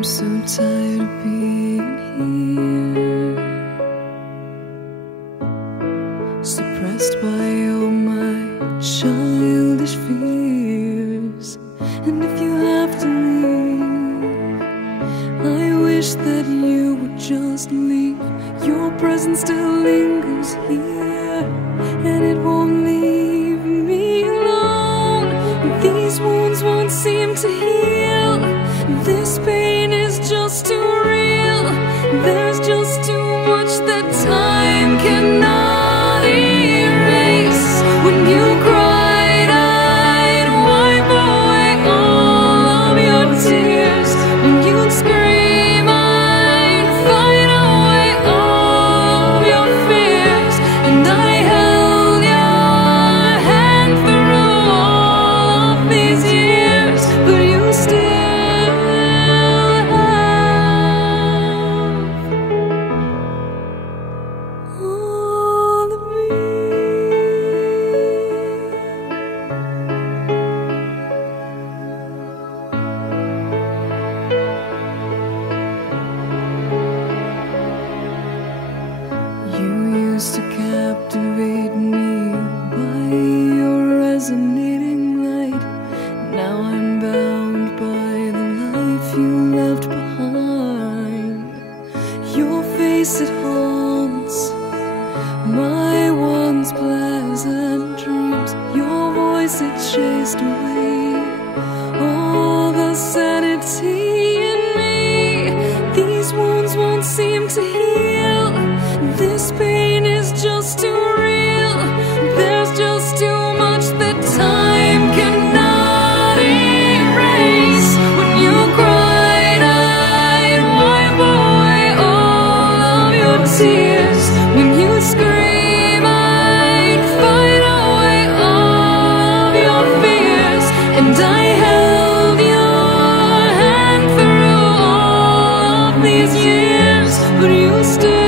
I'm so tired of being here, suppressed by all my childish fears. And if you have to leave, I wish that you would just leave. Your presence still lingers here, and it won't leave me alone. These wounds won't seem to heal. This pain is just too real. There's just too much that time cannot erase. When you cried, I'd wipe away all of your tears. When you'd scream, I'd fight away all of your fears. And I held your hand through all of these years, but you still to captivate me by your resonating light. Now I'm bound by the life you left behind. Your face, it haunts my once pleasant dreams. Your voice, it chased away all the sanity in me. These wounds won't seem to heal. This pain is just too real. There's just too much that time cannot erase. When you cried, I'd wipe away all of your tears. When you scream, I'd fight away all of your fears. And I held your hand through all of these years, but you still